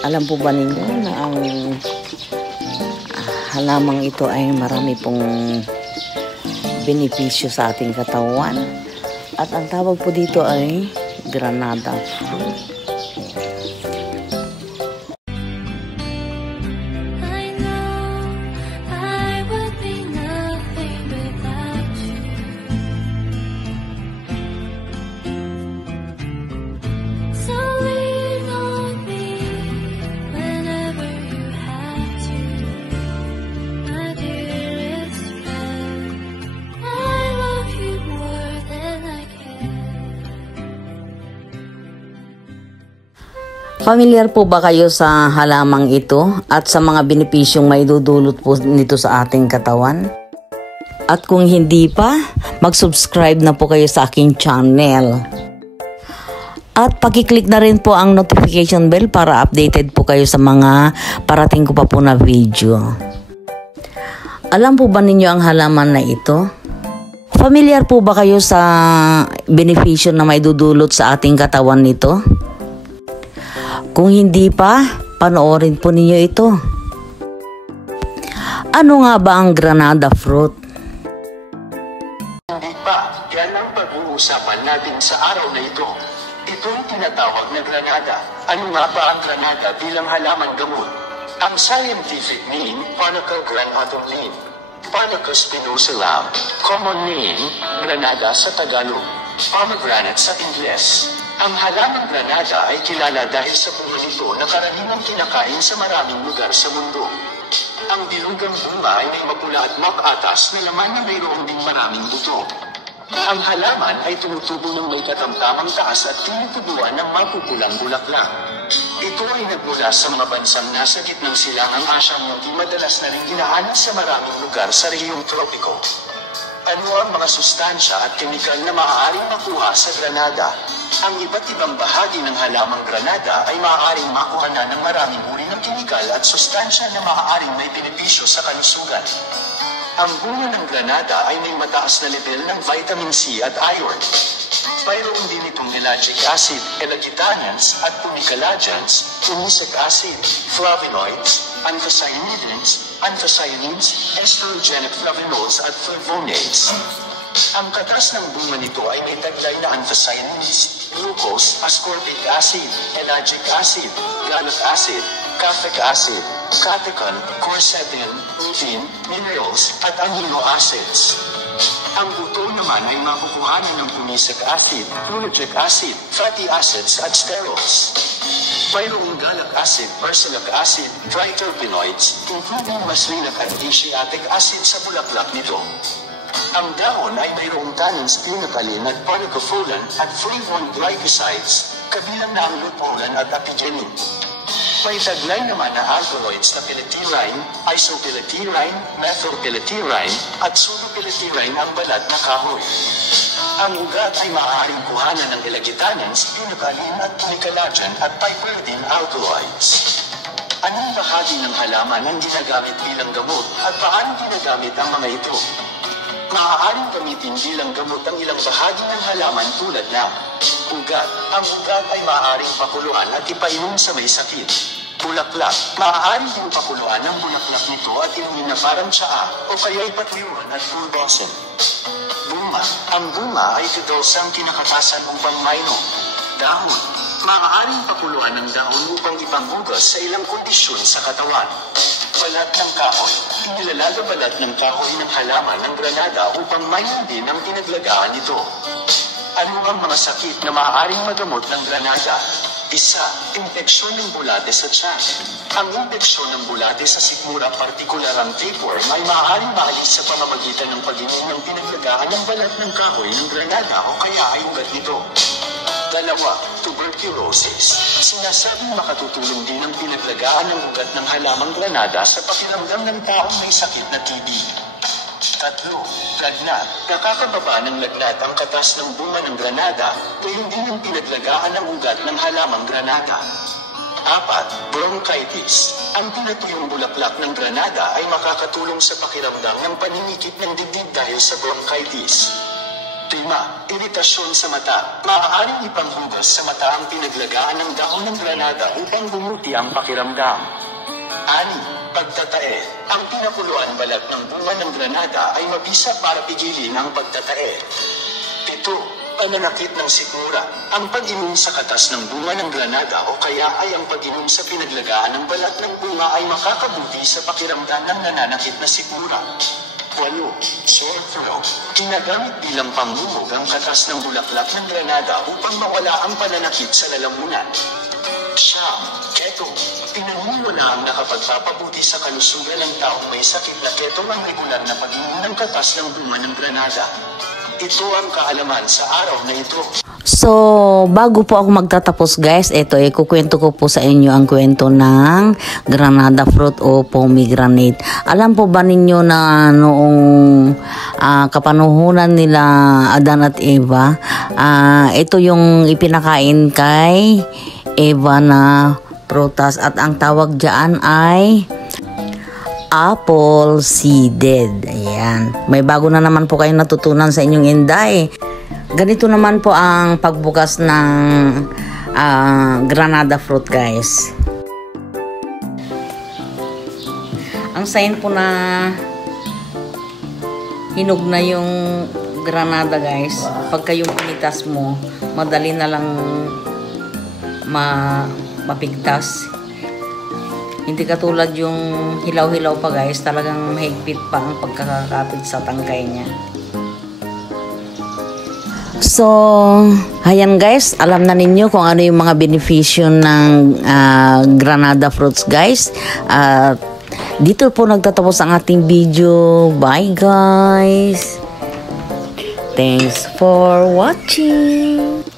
Alam po ba ninyo na ang halamang ito ay marami pong benepisyo sa ating katawan? At ang tawag po dito ay granada fruit. Familiar po ba kayo sa halamang ito at sa mga benepisyong may dudulot po nito sa ating katawan? At kung hindi pa, mag-subscribe na po kayo sa aking channel. At pakiclick na rin po ang notification bell para updated po kayo sa mga parating ko pa po na video. Alam po ba ninyo ang halaman na ito? Familiar po ba kayo sa benepisyo na may dudulot sa ating katawan nito? Kung hindi pa, panoorin po ninyo ito. Ano nga ba ang granada fruit? Hindi pa, yan ang pag-uusapan natin sa araw na ito. Ito'y tinatawag na granada. Ano nga ba ang granada bilang halaman gamot? Ang scientific name, Panicum granatum name. Panicum spinosalam. Common name, granada sa Tagalog. Pomegranate sa Ingles. Ang halamang granada ay kilala dahil sa bunga nito na karaniwang kinakain sa maraming lugar sa mundo. Ang dilugang bunga ay may mapula at makatas na laman na mayroon ding maraming buto. Ang halaman ay tumutubo ng may katamtamang taas at tinutubuan ng mapupulang bulaklak. Ito ay nagmula sa mga bansang nasa gitnang silangang Asyang hindi madalas na rin dinaanan sa maraming lugar sa rehiyong tropiko. Ano ang mga sustansya at kemikal na maaaring makuha sa granada? Ang iba't ibang bahagi ng halamang granada ay maaaring makuha na ng maraming uri ng kemikal at sustansya na maaaring may benepisyo sa kalusugan. Ang bunga ng granada ay may mataas na level ng vitamin C at iron. Mayroon din itong ellagic acid, elagitanins at pumicalagins, pumicic acid, flavonoids, anthocyanins, estrogenic flavonoids at flavonoids. Ang katas ng bunga nito ay may taglay na anthocyanins, glucose, ascorbic acid, ellagic acid, gallic acid, caffeic acid, catechin, quercetin, lutein, minerals, at amino acids. Ang buto naman ay makukuhanan ng pumicic acid, fluoric acid, fatty acids at sterols. Mayroong gallic acid, uracilic acid, triterpenoids, including maslinic at asiatic acid sa bulaklak nito. Ang dahon ay mayroong tannins, phenolphthalein at pharmacophyllan at flavonoid glycosides, kabilang na ang lupolan at apigenin. May taglay naman na alkaloids na piletirine, isopiletirine, methylpiletirine, at sulfopyletirine ang balat na kahoy. Ang ugat ay maaaring kuhanan ng elagitanins, phenolphthalein at pumicalagen at piperidine alkaloids. Anong bahagi ng halaman ang ginagamit bilang gamot at paano ginagamit ang mga ito? Maaaring gamitin bilang gamot ang ilang bahagi ng halaman tulad ng ugat. Ang ugat ay maaaring pakuluan at ipainom sa may sakit. Bulaklak. Maaaring din pakuluan ang bulaklak nito at inumin na parang tsaa o kaya ipatuyuan at pulbasin. Bunga. Ang bunga ay tidosang kinakatasan upang mainom. Dahon. Maaaring pakuluan ang dahon upang ipanghugas sa ilang kondisyon sa katawan. Balat ng kahoy. Inilalaga balat ng kahoy ng halaman ng granada upang mainom din ang pinaglagaan nito. Ano ang mga sakit na maaaring magamot ng granada? Isa, impeksyon ng bulate sa tiyan. Ang impeksyon ng bulate sa sikmura, partikular ang tapeworm, ay maaaring maalis sa pamamagitan ng pag-inom ng pinaglagaan ng balat ng kahoy ng granada o kaya ay ugat nito. Dalawa, tuberculosis. Sinasabing makatutulong din ang pinaglagaan ng ugat ng halamang granada sa pakiramdam ng taong may sakit na TB. Tatlo, lagnat. Nakakababa ng lagnat ang katas ng bunga ng granada, gayon din ang pinaglagaan ng ugat ng halamang granada. Apat, bronchitis. Ang pinatuyong bulaklak ng granada ay makakatulong sa pakiramdam ng paninikip ng dibdib dahil sa bronchitis. Tema, iritasyon sa mata. Maaaring ipanghugas sa mata ang pinaglagaan ng dahon ng granada upang bumuti ang pakiramdam. 6. Pagtatae. Ang pinakuluan balat ng bunga ng granada ay mabisa para pigilin ang pagtatae. 7. Pananakit ng sikmura. Ang pag-inom sa katas ng bunga ng granada o kaya ay ang pag-inom sa pinaglagaan ng balat ng bunga ay makakabuti sa pakiramdam ng nananakit na sikmura. 8. Sore throat. Ginagamit bilang pangmumog ang katas ng bulaklak ng granada upang mawala ang pananakit sa lalamunan. 9. Keto. Pinaniniwalaang nakapagpapabuti sa kalusugan ng taong may sakit na keto ang regular na pag-inom ng katas ng bunga ng granada. Ito ang kaalaman sa araw na ito. So, bago po ako magtatapos guys, ito kukwento ko po sa inyo ang kwento ng granada fruit o pomegranate. Alam po ba ninyo na noong kapanuhunan nila Adan at Eva, ito yung ipinakain kay Eva na prutas at ang tawag dyan ay apple seeded. Ayan. May bago na naman po kayong natutunan sa inyong inday. Ganito naman po ang pagbukas ng granada fruit guys. Ang sign po na hinog na yung granada guys, pagka yung pinitas mo, madali na lang mapigtas. Hindi katulad yung hilaw-hilaw pa guys, talagang mahigpit pa ang pagkakakapit sa tangkay niya. So, ayan guys, alam na ninyo kung ano yung mga benepisyo ng granada fruits guys. Dito po nagtatapos ang ating video. Bye guys! Thanks for watching!